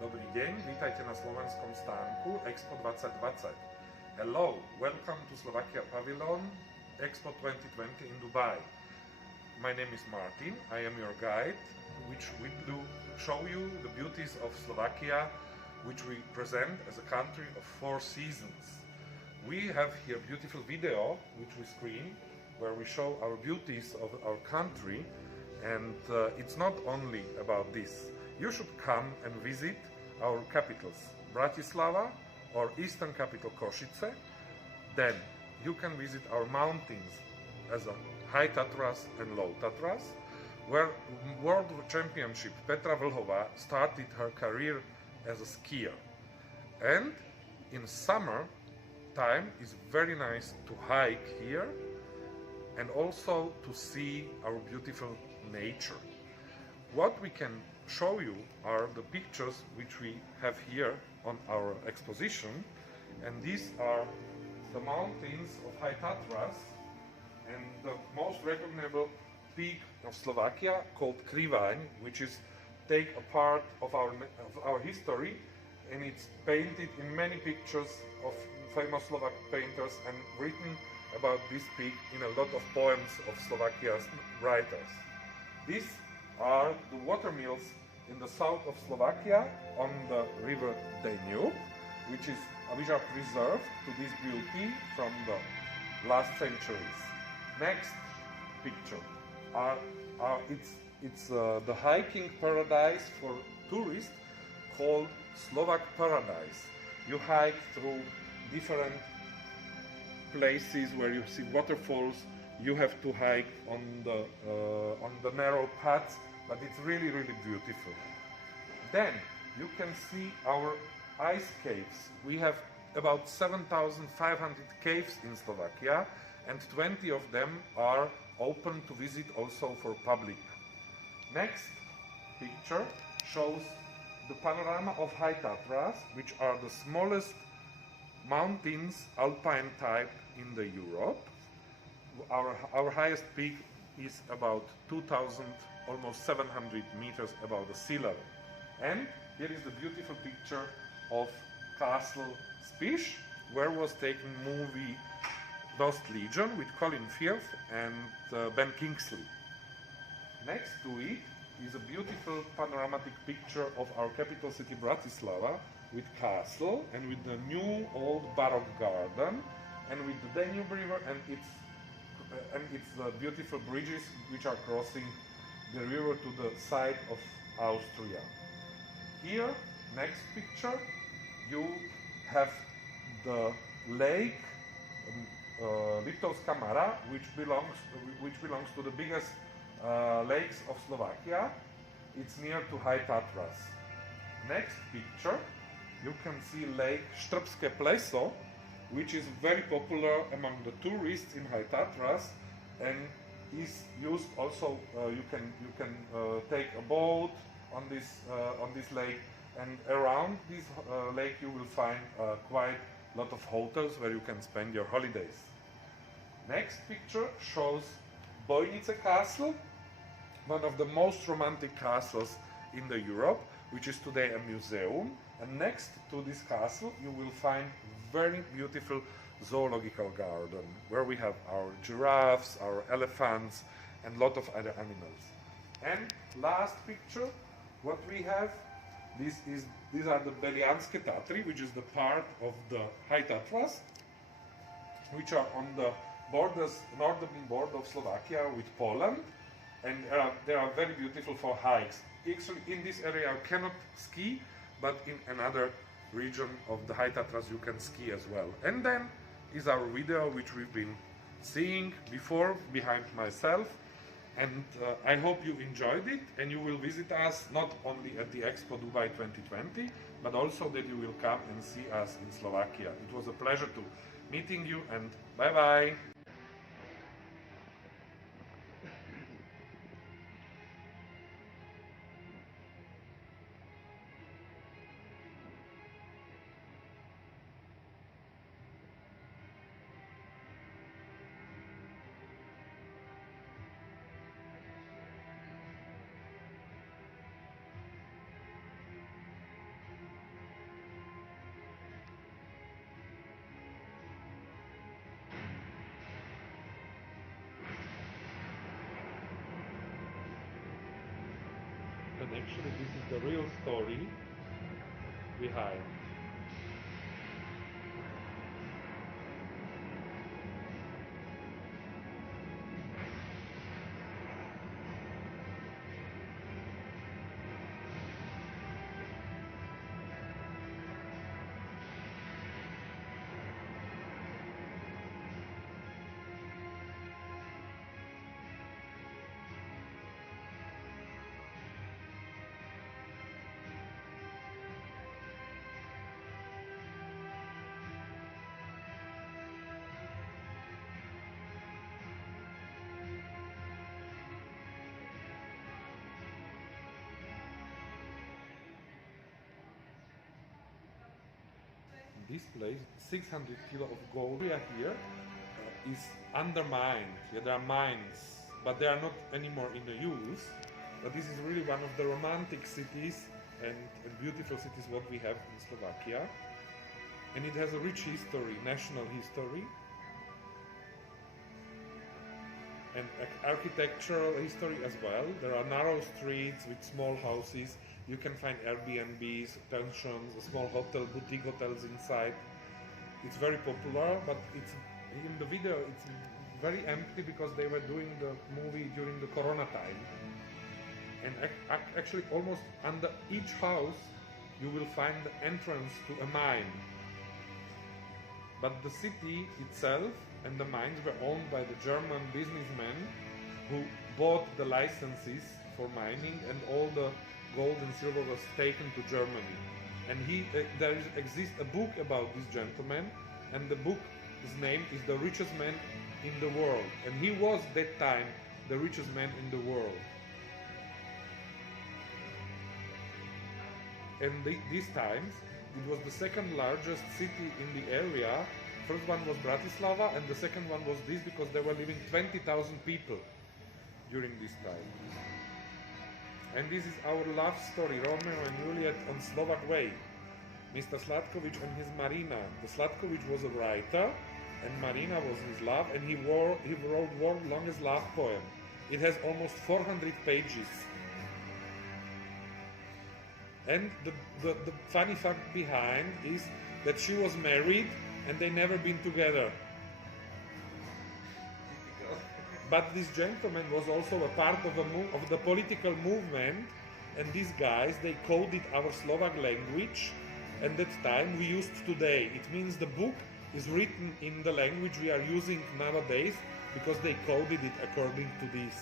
Dobrý deň, vítajte na slovenskom stánku Expo 2020. Hello, welcome to Slovakia Pavilion, Expo 2020 in Dubai. My name is Martin, I am your guide, which will show you the beauties of Slovakia, which we present as a country of 4 seasons. We have here a beautiful video, which we screen, where we show our beauties of our country, and it's not only about this. You should come and visit our capitals, Bratislava or eastern capital Košice. Then you can visit our mountains as a Hypatras and Low Tatras, where World Championship Petra Vlhova started her career as a skier. And in summer time is very nice to hike here and also to see our beautiful nature. What we can show you are the pictures which we have here on our exposition, and these are the mountains of Hypatras and the most recognizable peak of Slovakia called Krivaň, which is take a part of our history, and it's painted in many pictures of famous Slovak painters and written about this peak in a lot of poems of Slovakia's writers. These are the watermills in the south of Slovakia on the river Danube, which are preserved to this beauty from the last centuries. Next picture, it's the hiking paradise for tourists called Slovak Paradise. You hike through different places where you see waterfalls. You have to hike on the narrow paths, but it's really beautiful. Then you can see our ice caves. We have about 7,500 caves in Slovakia, and 20 of them are open to visit also for public. Next picture shows the panorama of Hypatras, which are the smallest mountains, alpine type in the Europe. Our highest peak is about 2,000, almost 700 meters above the sea level. And here is the beautiful picture of Castle Spiš, where was taken movie Lost Legion with Colin Firth and Ben Kingsley. Next to it is a beautiful panoramic picture of our capital city Bratislava with castle and with the new old Baroque garden and with the Danube River and its beautiful bridges which are crossing the river to the side of Austria. Here, next picture, you have the lake Liptovská Mara, which belongs to the biggest lakes of Slovakia. It's near to Hypatras. Next picture, you can see Lake Štrbské Pleso, which is very popular among the tourists in Hypatras and is used also. You can take a boat on this lake, and around this lake you will find quite a lot of hotels where you can spend your holidays. Next picture shows Bojnice Castle, one of the most romantic castles in the Europe, which is today a museum. And next to this castle you will find very beautiful zoological garden where we have our giraffes, our elephants and a lot of other animals. And last picture, what we have, these are the Belianské Tatry, which is the part of the Hypatras, which are on the northern border of Slovakia with Poland, and they are very beautiful for hikes. Actually, in this area you cannot ski, but in another region of the Hypatras you can ski as well. And then is our video which we've been seeing before behind myself, and I hope you enjoyed it and you will visit us not only at the Expo Dubai 2020, but also that you will come and see us in Slovakia. It was a pleasure to meeting you, and bye bye. and actually this is the real story behind. This place, 600 kilo of gold here is undermined. Yeah, there are mines, but they are not anymore in the use. But this is really one of the romantic cities and beautiful cities what we have in Slovakia. And it has a rich history, national history, and architectural history as well. There are narrow streets with small houses. You can find Airbnbs, pensions, small boutique hotels inside. It's very popular, but it's in the video it's very empty because they were doing the movie during the Corona time. And actually almost under each house you will find the entrance to a mine. But the city itself and the mines were owned by the German businessmen who bought the licenses for mining, and all the gold and silver was taken to Germany. And there exists a book about this gentleman, and the book's name is The Richest Man in the World. And he was that time the richest man in the world. And these times, it was the second largest city in the area. First one was Bratislava, and the second one was this, because there were living 20,000 people during this time. And this is our love story, Romeo and Juliet on Slovak way. Mr. Sladkovic and his Marina. The Sladkovic was a writer, and Marina was his love, and he wrote world's longest love poem. It has almost 400 pages. And the funny fact behind is that she was married and they never been together. But this gentleman was also a part of the political movement, and these guys, they coded our Slovak language, and that time we used today. It means the book is written in the language we are using nowadays because they coded it according to this.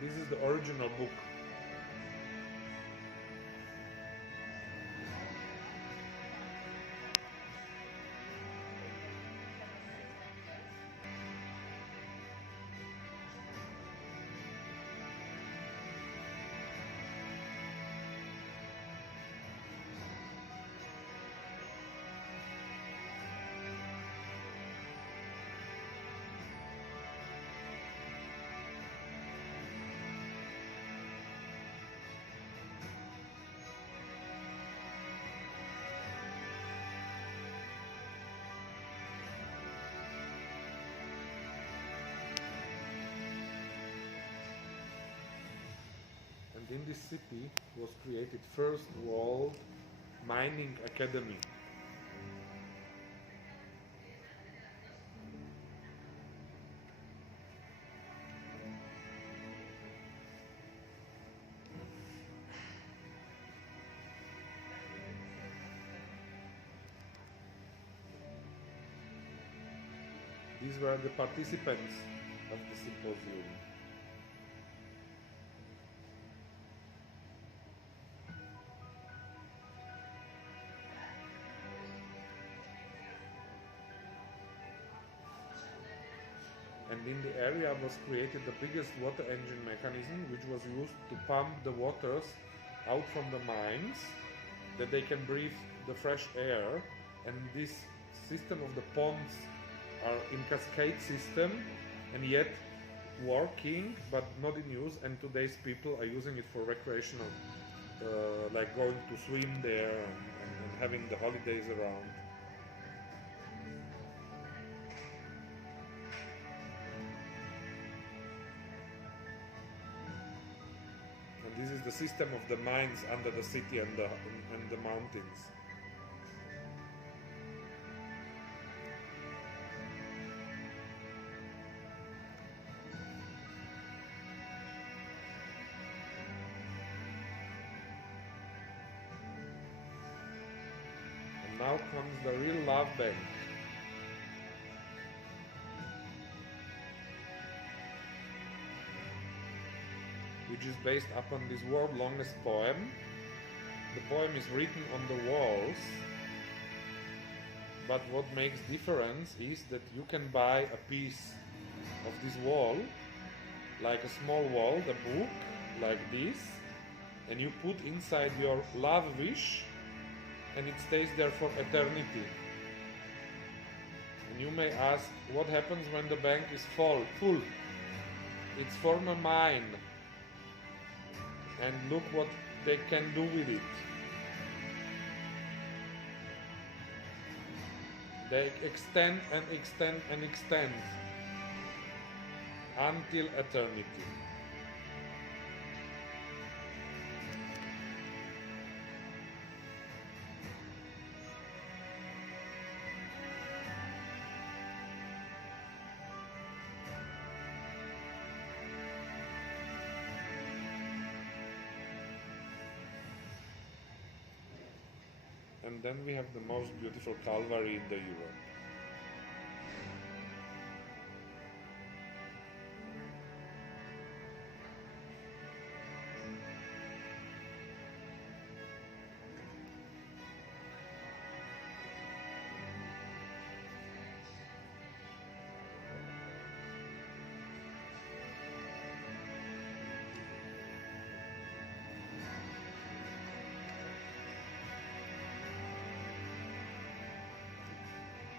This is the original book. In this city was created first world mining academy. These were the participants of the symposium. and in the area was created the biggest water engine mechanism, which was used to pump the waters out from the mines, that they can breathe the fresh air. And this system of the ponds are in cascade system and yet working but not in use, and today's people are using it for recreational, like going to swim there and having the holidays around. And this is the system of the mines under the city and the mountains. Now comes the real love bank. Which is based upon this world's longest poem. The poem is written on the walls, but what makes difference is that you can buy a piece of this wall, like a small wall, the book, like this, and you put inside your love wish, and it stays there for eternity. And you may ask, what happens when the bank is full? It's for my mind. And look what they can do with it. They extend and extend and extend until eternity. And then we have the most beautiful Calvary in the Europe.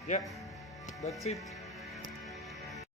Yeah, that's it.